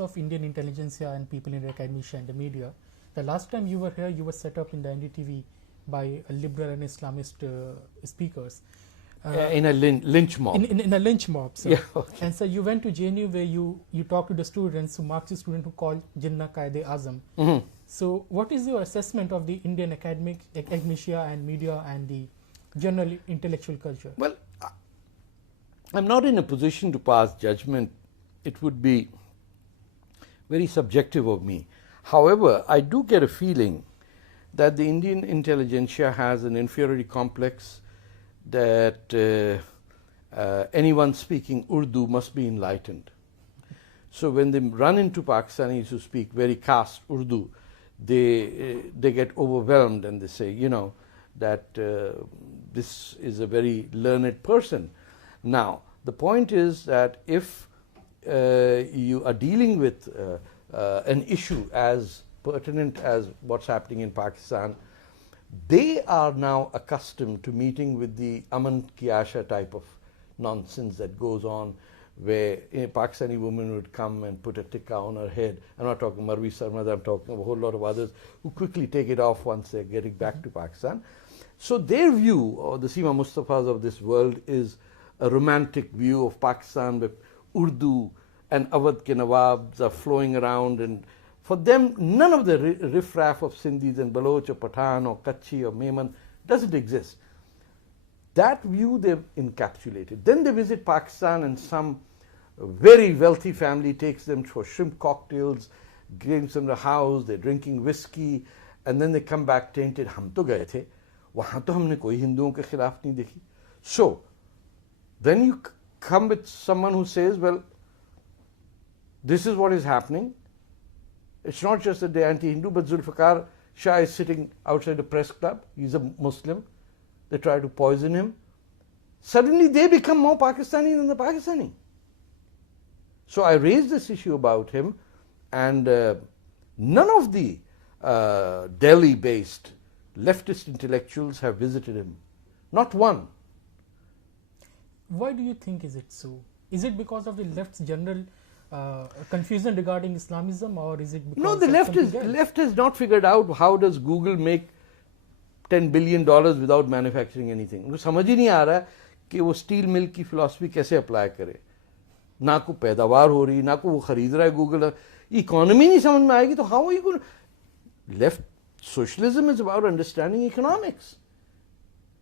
lots of Indian intelligentsia and people in academia and the media. The last time you were here, you were set up in the NDTV by a liberal and Islamist speakers. In a lynch mob. In a lynch mob. So. Yeah, okay. And so you went to JNU where you talked to the students, who Marxist student who called Jinnah Qaid-e-Azam. So what is your assessment of the Indian academia and media and the general intellectual culture? Well, I'm not in a position to pass judgment. It would be very subjective of me. However, I do get a feeling that the Indian intelligentsia has an inferiority complex, that anyone speaking Urdu must be enlightened. So when they run into Pakistanis who speak very caste Urdu, they get overwhelmed and they say, you know, that this is a very learned person. Now, the point is that if you are dealing with an issue as pertinent as what's happening in Pakistan, they are now accustomed to meeting with the Aman Ki Asha type of nonsense that goes on, where a Pakistani woman would come and put a tikka on her head. I'm not talking Marvi Sarmad, I'm talking of a whole lot of others who quickly take it off once they're getting back to Pakistan. So their view, or the Seema Mustafas of this world, is a romantic view of Pakistan where Urdu and Awadh ke Nawabs are flowing around, and for them, none of the riffraff of Sindhis and Baloch or Pathan or Kutchi or Memon doesn't exist. That view they've encapsulated. Then they visit Pakistan and some very wealthy family takes them for shrimp cocktails, gives them the house, they're drinking whiskey, and then they come back tainted, hum to gaye the, wahan to humne koi Hinduon ke khilaf nahi dekhi. So, then you come with someone who says, well, this is what is happening. It's not just that they're anti-Hindu, but Zulfikar Shah is sitting outside the press club. He's a Muslim. They try to poison him. Suddenly they become more Pakistani than the Pakistani. So I raised this issue about him, and none of the Delhi-based leftist intellectuals have visited him. Not one. Why do you think is it so? Is it because of the left's general confusion regarding Islamism, or is it because no, the left has not figured out how does Google make $10 billion without manufacturing anything. उनको समझ ही नहीं आ रहा कि वो steel mill की philosophy कैसे apply करे. ना को पैदावार हो रही, ना को वो खरीद रहा है गूगल. इकोनॉमी नहीं समझ में आएगी तो how are you going to... Left socialism is about understanding economics.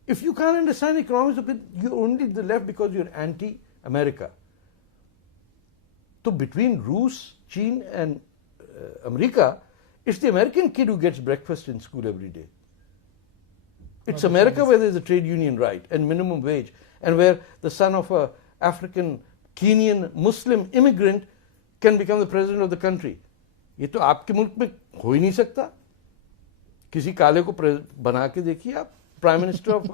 If you can't understand economics, you're only the left because you're anti-America. So between Rus, China and America, it's the American kid who gets breakfast in school every day. It's America where there's a trade union right and minimum wage, and where the son of a African, Kenyan, Muslim immigrant can become the president of the country. ये तो आपके मुल्क में हो ही नहीं सकता. किसी काले को बना के देखिए आप प्राइम मिनिस्टर ऑफ.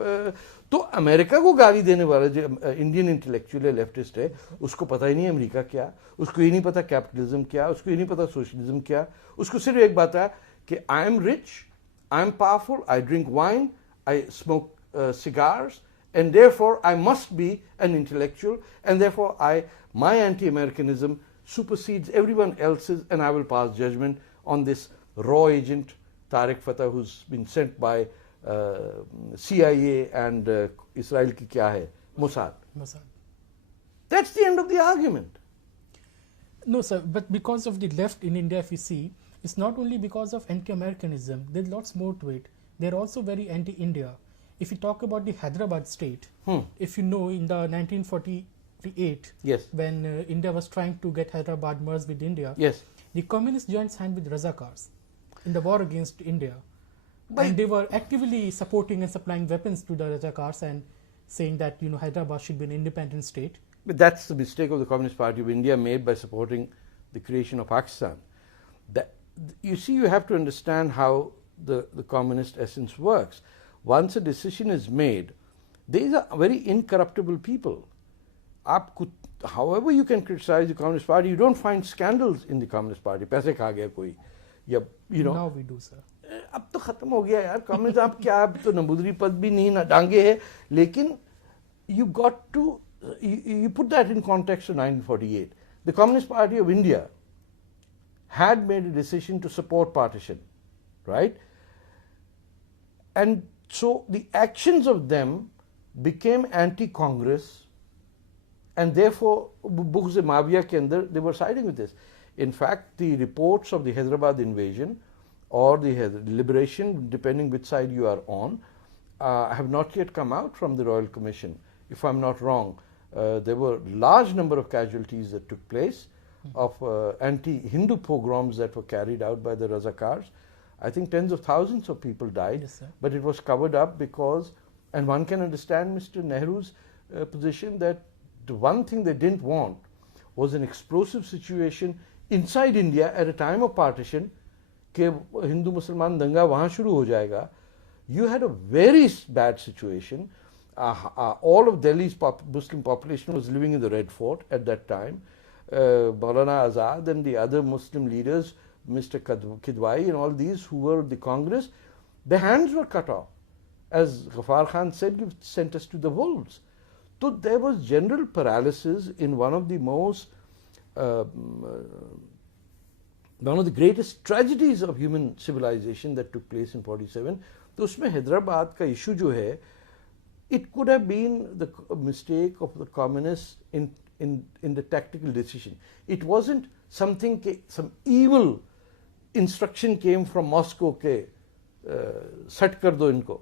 तो अमेरिका को गाली देने वाला जो इंडियन इंटेलेक्चुअल लेफ्टिस्ट है, उसको पता ही नहीं अमेरिका क्या, उसको ये नहीं पता कैपिटलिज्म क्या, उसको ये नहीं पता सोशलिज्म क्या. उसको सिर्फ एक बात है कि I am rich, I am powerful, I drink wine, I smoke cigars, and therefore I must be an intellectual, and therefore my anti-Americanism supersedes everyone else's, and I will pass judgment on this raw agent Tariq Fatah, who's been sent by CIA and Israel ki kya hai, Mossad. That's the end of the argument. No, sir, but because of the left in India, if you see, it's not only because of anti-Americanism. There's lots more to it. They're also very anti-India. If you talk about the Hyderabad state, if you know, in the 1948, yes, when India was trying to get Hyderabad merged with India, yes, the communists joined hands with Razakars in the war against India. And they were actively supporting and supplying weapons to the Razakars and saying that, you know, Hyderabad should be an independent state. But that's the mistake of the Communist Party of India made by supporting the creation of Pakistan. You see, you have to understand how the communist essence works. Once a decision is made, these are very incorruptible people. However you can criticize the Communist Party, you don't find scandals in the Communist Party. पैसे खा गया कोई, या you know. Now we do, sir. अब तो खत्म हो गया यार कम्युनिस्ट. आप क्या, अब तो नंबूदरी पद भी नहीं, ना डांगे है. लेकिन you got to you put that in context of 1948. The Communist Party of India had made a decision to support partition, right? And so the actions of them became anti-Congress, and therefore Bughz-e Mawiya ke andar they were siding with this. In fact, the reports of the Hyderabad invasion or the liberation, depending which side you are on, have not yet come out from the Royal Commission. If I'm not wrong, there were large number of casualties that took place of anti-Hindu pogroms that were carried out by the Razakars. I think tens of thousands of people died, Yes, sir. but it was covered up because, and one can understand Mr. Nehru's position that the one thing they didn't want was an explosive situation inside India at a time of partition, कि हिंदू मुसलमान दंगा वहाँ शुरू हो जाएगा. You had a very bad situation. All of Delhi's Muslim population was living in the Red Fort at that time. Maulana Azad and the other Muslim leaders, Mr. Kidwai and all these who were the Congress, their hands were cut off. As Ghaffar Khan said, you sent us to the wolves. So there was general paralysis in one of the most one of the greatest tragedies of human civilization that took place in 47. तो उसमें हैदराबाद का issue जो है, it could have been the mistake of the communists in the tactical decision. It wasn't something some evil instruction came from Moscow के सट कर दो इनको.